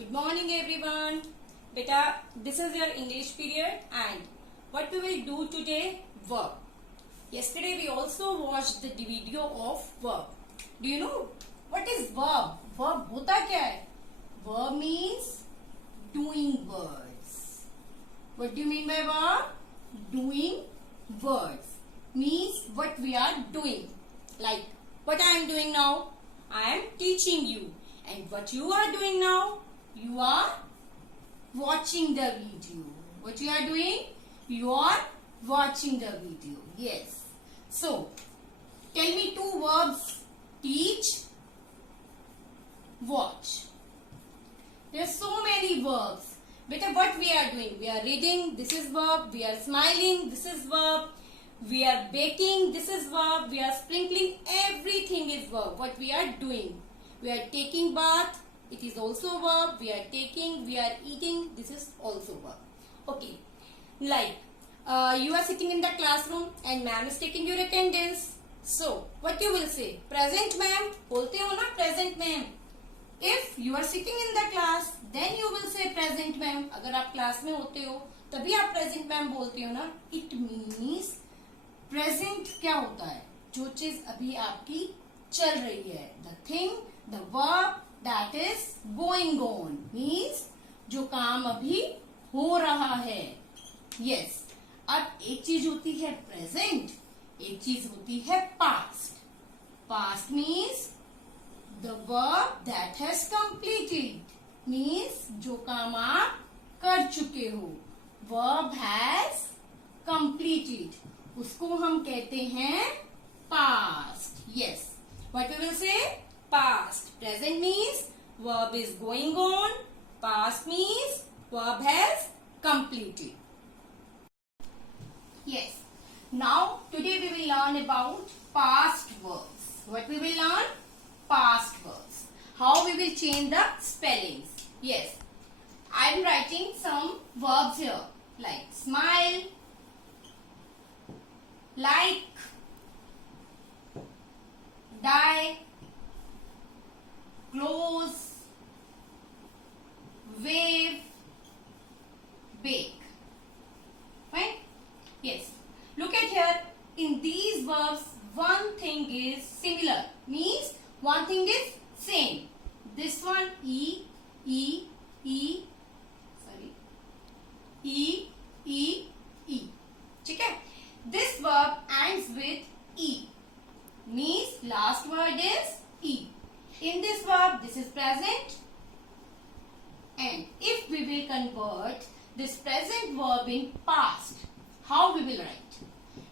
Good morning everyone. Beta, this is your English period and what we will do today, verb. Yesterday we also watched the video of verb. Do you know what is verb? Verb होता क्या है? Verb means doing words. What do you mean by verb? Doing words means what we are doing. Like what I am doing now, I am teaching you. And what you are doing now, you are watching the video. What you are doing? You are watching the video. Yes. So, tell me two verbs. Teach, watch. There are so many verbs. Beta, what we are doing? We are reading, this is verb. We are smiling, this is verb. We are baking, this is verb. We are sprinkling, everything is verb. What we are doing? We are taking bath, it is also verb. We are taking, we are eating, this is also verb. Okay. Like, you are sitting in the classroom and ma'am is taking your attendance. So, what you will say? Present ma'am. बोलते हो ना present ma'am. If you are sitting in the class, then you will say present ma'am. अगर आप class में होते हो, तभी आप present ma'am बोलते हो ना. It means present क्या होता है? जो चीज अभी आपकी चल रही है. The thing, the verb that is going on means जो काम अभी हो रहा है. Yes. अब एक चीज होती है present, एक चीज होती है past. Past means the verb that has completed. Means जो काम आप कर चुके हो. Verb has completed. उसको हम कहते हैं past. Yes. What we will say? Past. Present means verb is going on. Past means verb has completed. Yes. Now today we will learn about past verbs. What we will learn? Past verbs. How we will change the spellings. Yes. I am writing some verbs here like smile, like, die, close, wave, bake. Right? Yes. Look at here. In these verbs, one thing is similar. Means one thing is same. This one E, E, E, sorry, E, E, E. ठीक है? This verb ends with E. Means last word is E. In this verb, this is present. And if we will convert this present verb in past, how we will write?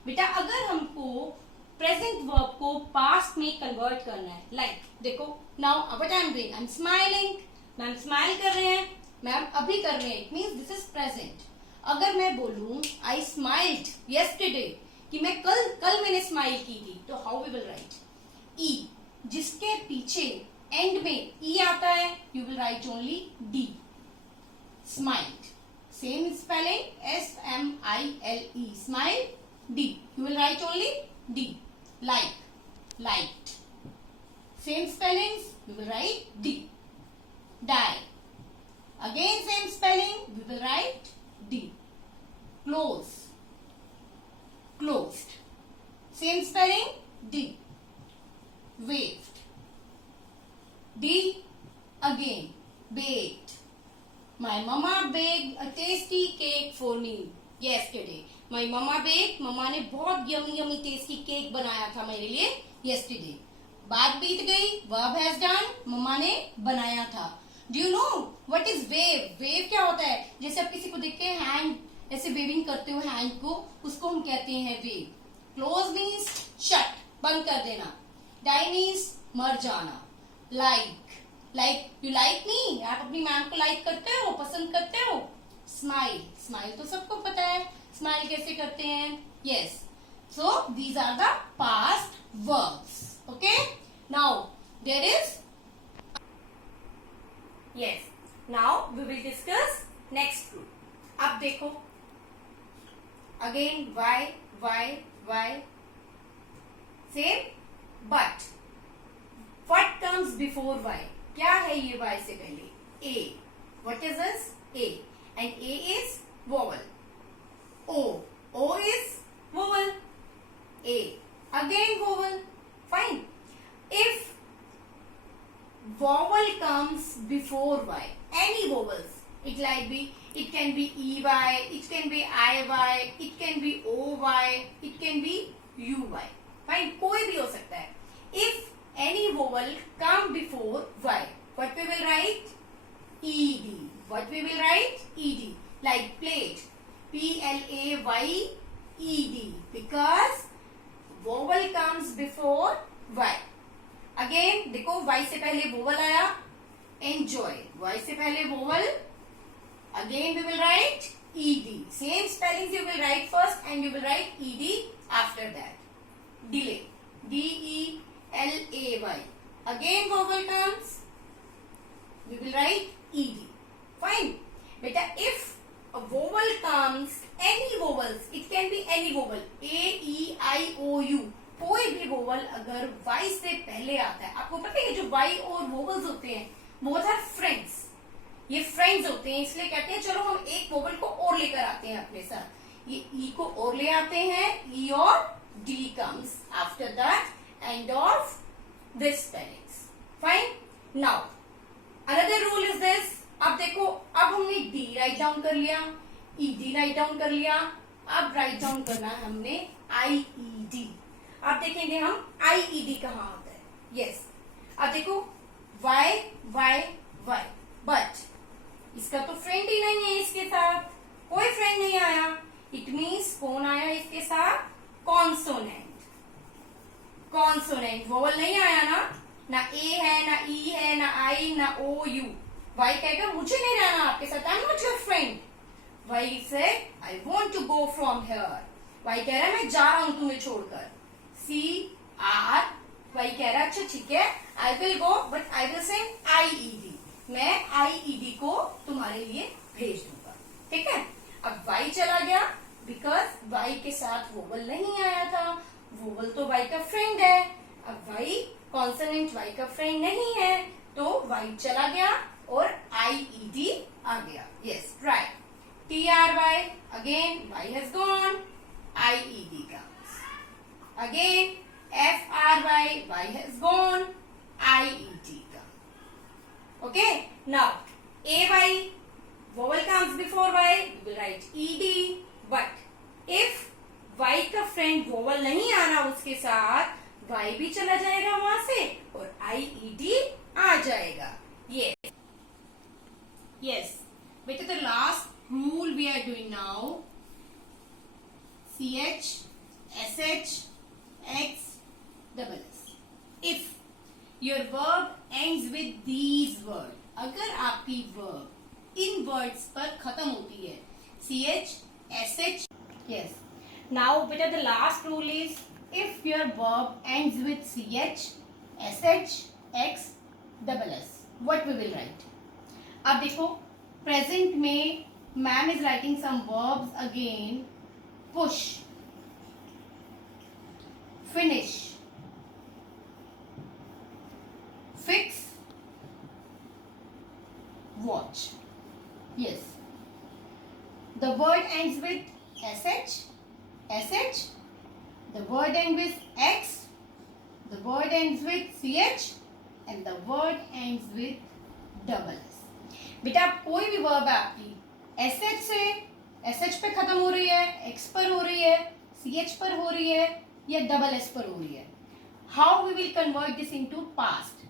बेटा अगर हमको present verb को past में convert करना है, like देखो now what I am doing, I am smiling. Ma'am smile कर रहे हैं, मैम अभी कर रहे हैं. It means this is present. अगर मैं बोलूं I smiled yesterday कि मैं कल मैंने स्माइल की थी, तो how we will write? E. जिसके पीछे एंड में E आता है, you will write only D. Smiled. Same spelling S-M-I-L-E. Smile, D. You will write only D. Like, liked. Same spellings, we will write D. Die. Again same spelling, we will write D. Close, closed. Same spelling, D. Waved. D. Again, baked. My mama baked a tasty cake for me yesterday. My mama baked, मम्मा ने बहुत yummy tasty cake बनाया था मेरे लिए yesterday. बात बीत गई, verb has done, मम्मा ने बनाया था. Do you know what is wave? Wave क्या होता है? जैसे आप किसी को देख के hand ऐसे waving करते हो hand को, उसको हम कहते हैं wave. Close means shut, बंद कर देना. Die means मर जाना. Like you like me? आप अपनी मैम को लाइक करते हो, पसंद करते हो. Smile तो सबको पता है. Smile कैसे करते हैं? Yes. So these are the past verbs. Okay. Now there is. Yes. Now we will discuss next group. अब देखो. Again why. Same. But what comes before y? क्या है ये y से पहले? A. What is this? A. And A is vowel. O. O is vowel. A. Again vowel. Fine. If vowel comes before Y, any vowels, it can be EY, it can be IY, it can be OY, it can be UY. Fine. कोई भी हो सकता है. If any vowel come before Y, what we will write? ED. What we will write? ED. Like plate. PLAYED. Because vowel comes before Y. Again, देखो Y से पहले vowel आया. Enjoy. Y से पहले vowel. Again we will write ED. Same spellings you will write first and you will write ED after that. Delay. DELAY. Again vowel comes. We will write ED. Fine. Beta, if a vowel comes, any vowels, it can be any vowel, A, E, I, O, U, कोई भी vowel अगर Y से पहले आता है, आपको पता है जो Y और vowels होते हैं, both are friends. ये friends होते हैं, इसलिए कहते हैं चलो हम एक vowel को और लेकर आते हैं अपने साथ. ये E को और ले आते हैं, E और D comes after that end of this spellings. Fine. Now, another rule is this. अब देखो, अब हमने D राइट डाउन कर लिया, ED राइट डाउन कर लिया, अब राइट डाउन करना है हमने IED. अब देखेंगे हम IED कहाँ आता है. यस. अब देखो Y Y Y, बट इसका तो फ्रेंड ही नहीं है, इसके साथ कोई फ्रेंड नहीं आया. इट मीन्स कौन आया इसके साथ? कॉन्सोनेंट. कॉन्सोनेंट वोवल नहीं आया ना ए है, ना ई है, ना आई, ना ओ यू. वाई कहेगा मुझे नहीं रहना आपके साथ, I am not your friend. Why say I want to go from here. Why कह रहा है मैं जा रहा हूं तुम्हें छोड़कर. C R. वाई कह रहा है अच्छा ठीक है, I will go but I will send IED. मैं IED को तुम्हारे लिए भेज दूंगा. ठीक है. अब वाई चला गया बिकॉज वाई के साथ वोवल नहीं आया था. वोवल तो वाई का फ्रेंड है. अब वाई कॉन्सोनेंट वाई का फ्रेंड नहीं है, तो वाई चला गया और IED आ गया. Yes right. TRY again Y has gone, IED comes. Again FRY Y has gone, IED comes. Okay. Now AY vowel comes before Y, we will write ED. But if Y का friend vowel नहीं आ रहा उसके साथ, Y भी चला जाएगा वहां से और IED आ जाएगा. Yes. Yes. Beta, the last rule we are doing now. CH, SH, X, double S. If your verb ends with these words, अगर आपकी verb इन words पर खत्म होती है, CH, SH. Yes. Now, beta, the last rule is if your verb ends with CH, SH, X, double S, what we will write? अब देखो present में ma'am is writing some verbs again. Push, finish, fix, watch. Yes. The word ends with SH, SH. The word ends with X. The word ends with CH. And the word ends with double S. बेटा कोई भी verb है आपकी SH से SH पे खत्म हो रही है, X पर हो रही है, CH पर हो रही है या डबल S पर हो रही है. How we will convert this into past.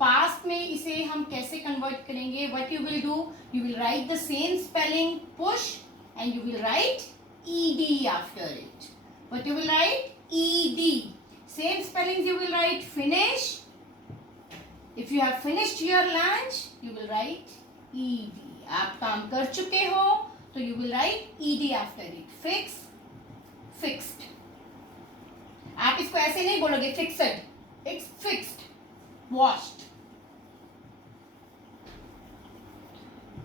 Past में इसे हम कैसे कन्वर्ट करेंगे? What you will do, you will write the same spelling push and you will write ED after it. What you will write? ED. Same spellings you will write finish. If you have finished your lunch, you will write ED. आप काम कर चुके हो तो you will write ED after it. Fix, fixed. आप इसको ऐसे नहीं बोलोगे fixed. It's fixed. Washed.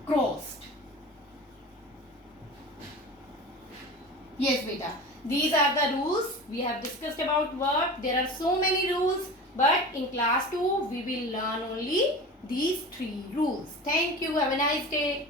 Crossed. Yes, beta. These are the rules we have discussed about verb. There are so many rules, but in class 2 we will learn only these three rules. Thank you. Have a nice day.